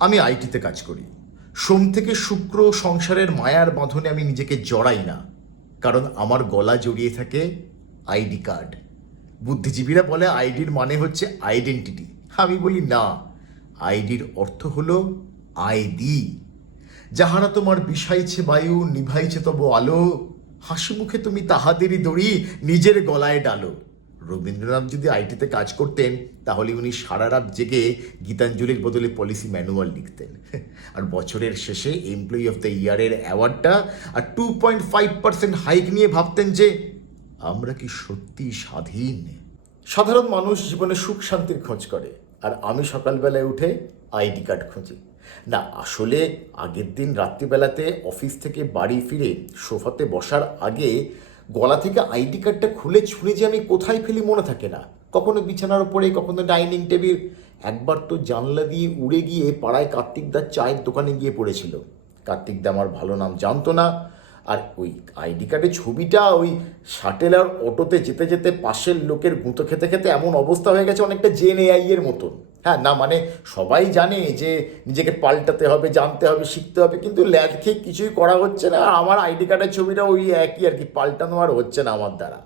আমি আইটিতে কাজ করি। সোম থেকে শুক্র সংসারের মায়ার বাঁধনে আমি নিজেকে জড়াই না। কারণ আমার গলা জড়িয়ে থাকে আইডি কার্ড। বুদ্ধিজীবীরা বলে আইডির মানে হচ্ছে আইডেন্টিটি। আমি বলি, না, আইডির অর্থ হলো আইডি। যাহারা তোমার বিষাইছে বায়ু, নিভাইছে তব আলো। হাসি মুখে তুমি তাহাদেরই দড়ি, নিজের গলায় ডালো। রবীন্দ্রনাথ যদি আইটিতে কাজ করতেন, তাহলে উনি সারা রাত জেগে গীতাঞ্জলির বদলে পলিসি ম্যানুয়াল লিখতেন। আর বছরের শেষে এমপ্লয়ি অফ দ্য ইয়ারের অ্যাওয়ার্ডটা আর two point five percent hike নিয়ে ভাবতেন যে, আমরা কি সত্যি স্বাধীন? সাধারণ মানুষ জীবনে সুখ শান্তির খোঁজ করে, আর আমি সকালবেলায় উঠে আইডি কার্ড খুঁজি। না, আসলে আগের দিন রাত্রিবেলাতে অফিস থেকে বাড়ি ফিরে সোফাতে বসার আগে গলা থেকে আইডি কার্ডটা খুলে ছুঁড়ে যে আমি কোথায় ফেলি মনে থাকে না। কখনো বিছানার উপরে, কখনো ডাইনিং টেবিল। একবার তো জানলা দিয়ে উড়ে গিয়ে পাড়ায় কার্তিক কার্তিকদার চায়ের দোকানে গিয়ে পড়েছিল। কার্তিকদা আমার ভালো নাম জানতো না। আর ওই আইডি কার্ডের ছবিটা ওই শাটেল আর অটোতে যেতে যেতে পাশের লোকের গুঁতো খেতে খেতে এমন অবস্থা হয়ে গেছে, অনেকটা জেন এআই এর মতন। হ্যাঁ না মানে সবাই জানে যে নিজেকে পাল্টাতে হবে, জানতে হবে, শিখতে হবে, কিন্তু ল্যাদ খেয়ে কিছুই করা হচ্ছে না। আমার আইডি কার্ডের ছবিটা ওই একই আর কি, পাল্টানো আর হচ্ছে না আমার দ্বারা।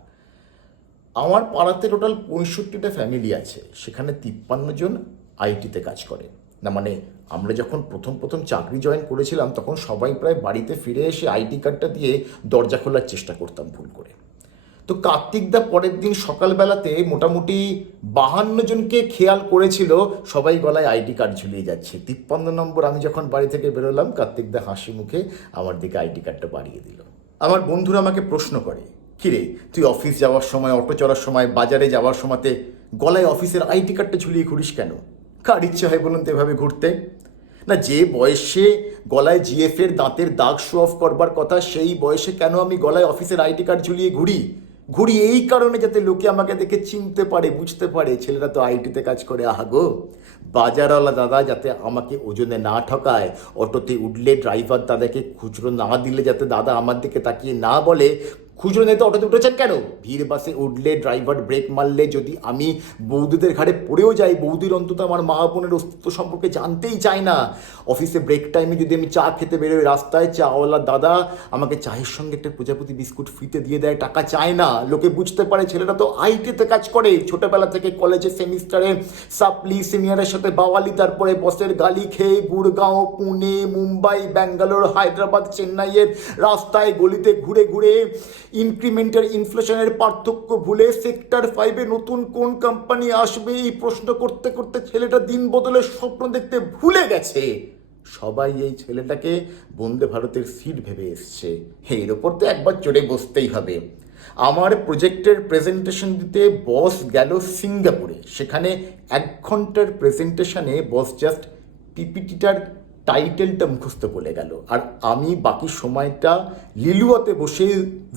আমার পাড়াতে টোটাল পঁয়ষট্টিটা ফ্যামিলি আছে, সেখানে তিপ্পান্ন জন আইটিতে কাজ করে। না মানে আমরা যখন প্রথম প্রথম চাকরি জয়েন করেছিলাম, তখন সবাই প্রায় বাড়িতে ফিরে এসে আইডি কার্ডটা দিয়ে দরজা খোলার চেষ্টা করতাম ভুল করে। তো কার্তিকদা পরের দিন সকালবেলাতে মোটামুটি বাহান্ন জনকে খেয়াল করেছিল, সবাই গলায় আইডি কার্ড ঝুলিয়ে যাচ্ছে। তিপ্পান্ন নম্বর, আমি যখন বাড়ি থেকে বেরোলাম কার্তিকদা হাসি মুখে আমার দিকে আইডি কার্ডটা বাড়িয়ে দিল। আমার বন্ধুরা আমাকে প্রশ্ন করে, কিরে, তুই অফিস যাওয়ার সময়, অটো চলার সময়, বাজারে যাওয়ার সময়তে গলায় অফিসের আইডি কার্ডটা ঝুলিয়ে ঘুরিস কেন? কার ইচ্ছে হয় বলুন তো এভাবে ঘুরতে? না, যে বয়সে গলায় জিএফের দাঁতের দাগ শো অফ করবার কথা, সেই বয়সে কেন আমি গলায় অফিসের আইডি কার্ড ঝুলিয়ে ঘুরি? ঘুরি এই কারণে যাতে লোকে আমাকে দেখে চিনতে পারে, বুঝতে পারে, ছেলেরা তো আইটিতে কাজ করে আহাগো বাজারওয়ালা দাদা যাতে আমাকে ওজনে না ঠকায়, অটোতে উঠলে ড্রাইভার দাদাকে খুচরো না দিলে যাতে দাদা আমার দিকে তাকিয়ে না বলে খুচরো নিতে অটোতে উঠেছেন কেন? ভিড় বাসে উঠলে ড্রাইভার ব্রেক মারলে, যদি আমি বৌদিদের ঘাড়ে পড়েও যাই, বৌদির অন্তত আমার মা বোনের অস্তিত্ব সম্পর্কে জানতেই চায় না। অফিসে ব্রেক টাইমে যদি আমি চা খেতে বেরোই রাস্তায়, চাওয়ালা দাদা আমাকে চায়ের সঙ্গে একটা প্রজাপতি বিস্কুট ফ্রিতে দিয়ে দেয়, টাকা চায় না। লোকে বুঝতে পারে ছেলেটা তো আইটিতে কাজ করে। ছোটবেলা থেকে কলেজে সেমিস্টারে সাপ্লি সিনিয়রের সাথে বাওয়ালি, তারপরে বসের গালি খেয়ে গুড়গাঁও, পুনে, মুম্বাই, ব্যাঙ্গালোর, হায়দ্রাবাদ, চেন্নাইয়ের রাস্তায় গলিতে ঘুরে ঘুরে ইনক্রিমেন্টাল ইনফ্লেশনের পার্থক্য ভুলে সেক্টর ফাইভে নতুন কোন কোম্পানি আসবে এই প্রশ্ন করতে করতে ছেলেটা দিন বদলের স্বপ্ন দেখতে ভুলে গেছে। সবাই এই ছেলেটাকে বন্দে ভারতের সিট ভেবে এসছে। এর ওপর তো একবার চড়ে বসতেই হবে। আমার প্রজেক্টের প্রেজেন্টেশন দিতে বস গেল সিঙ্গাপুরে। সেখানে এক ঘণ্টার প্রেজেন্টেশনে বস জাস্ট পিপিটিটার টাইটেলটা মুখস্থ বলে গেল। আর আমি বাকি সময়টা লিলুয়াতে বসে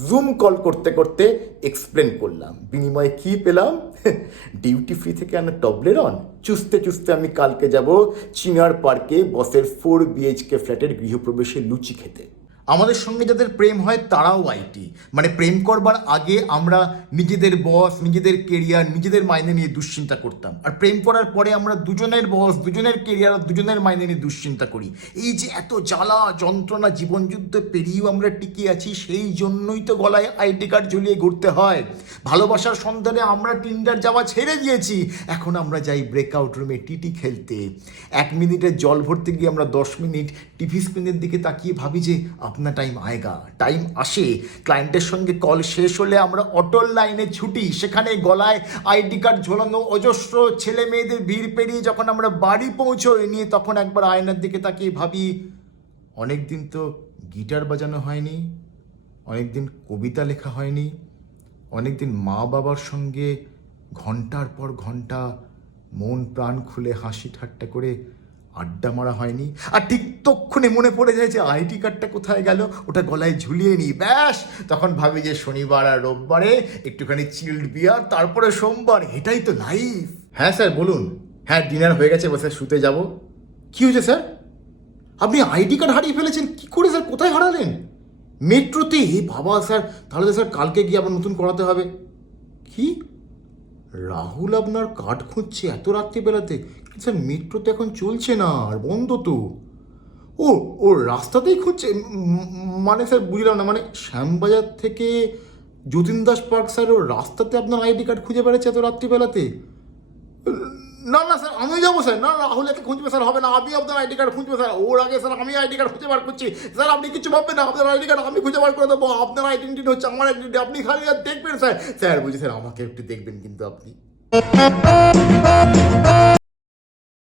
জুম কল করতে করতে এক্সপ্লেন করলাম। বিনিময়ে কি পেলাম? ডিউটি ফ্রি থেকে আনা টবলেরন চুষতে চুস্তে আমি কালকে যাব চিনার পার্কে বসের ফোর বিএইচকে ফ্ল্যাটের গৃহপ্রবেশে লুচি খেতে। আমাদের সঙ্গে যাদের প্রেম হয়, তারাও আইটি মানে প্রেম করবার আগে আমরা নিজেদের বস নিজেদের কেরিয়ার নিজেদের মাইনে নিয়ে দুশ্চিন্তা করতাম। আর প্রেম করার পরে আমরা দুজনের বস দুজনের কেরিয়ার দুজনের মাইনে নিয়ে দুশ্চিন্তা করি। এই যে এত জ্বালা, যন্ত্রণা, জীবনযুদ্ধ পেরিয়েও আমরা টিকে আছি, সেই জন্যই তো গলায় আইডি কার্ড ঝুলিয়ে ঘুরতে হয়। ভালোবাসার সন্ধানে আমরা টিন্ডার যাওয়া ছেড়ে দিয়েছি। এখন আমরা যাই ব্রেকআউট রুমে টিটি খেলতে। এক মিনিটের জল ভরতে গিয়ে আমরা দশ মিনিট টিভি স্ক্রিনের দিকে তাকিয়ে ভাবি যে আপনার টাইম আয়গা। টাইম আসে ক্লায়েন্টের সঙ্গে কল শেষ হলে আমরা অটল লাইনে ছুটি। সেখানে গলায় আইডি কার্ড ঝোলানো, অজস্র ছেলে মেয়েদের ভিড় পেরিয়ে যখন আমরা বাড়ি পৌঁছোই নিয়ে তখন একবার আয়নার দিকে তাকিয়ে ভাবি অনেক দিন তো গিটার বাজানো হয়নি অনেক দিন কবিতা লেখা হয়নি অনেক দিন মা বাবার সঙ্গে ঘণ্টার পর ঘণ্টা মন প্রাণ খুলে হাসি ঠাট্টা করে আড্ডা মারা হয়নি। আর ঠিক তক্ষণে মনে পড়ে যায় যে আইডি কার্ডটা কোথায় গেল? ওটা গলায় ঝুলিয়ে নিই ব্যাস, তখন ভাবি যে শনিবার আর রোববারে একটুখানি চিল্ড বিয়ার, তারপরে সোমবার। এটাই তো লাইফ হ্যাঁ স্যার, বলুন। হ্যাঁ ডিনার হয়ে গেছে বসে শুতে যাব। কি হয়েছে স্যার? আপনি আইডি কার্ড হারিয়ে ফেলেছেন? কি করে স্যার, কোথায় হারালেন? মেট্রোতে? বাবা স্যার, তাহলে স্যার কালকে গিয়ে আবার নতুন করাতে হবে। কি? রাহুল আপনার কাঠ খুঁজছে এত রাত্রিবেলাতে। স্যার মেট্রো তো এখন চলছে না, আর বন্ধ তো। ও ও রাস্তাতেই খুঁজছে? মানে স্যার বুঝলাম না মানে শ্যামবাজার থেকে যতীন দাস পার্ক স্যার ও রাস্তাতে আপনার আইডি কার্ড খুঁজে বেড়েছে এত রাত্রিবেলাতে। না না, স্যার, আমি যাব, স্যার। না রাহুল একে খুঁজবে, স্যার, হবে না। আমি আপনার আইডি কার্ড খুঁজবে, স্যার। ওর আগে, স্যার, আমি আইডি কার্ড খুঁজে বার করছি। স্যার, আপনি কিছু ভাববেন না, আপনার আইডি কার্ড আমি খুঁজে বার করে দেবো। আপনার আইডেন্টিটি হচ্ছে আমার আইডেন্টি আপনি খালি আর দেখবেন, স্যার। স্যার, বলছি, স্যার, আমাকে একটু দেখবেন কিন্তু আপনি।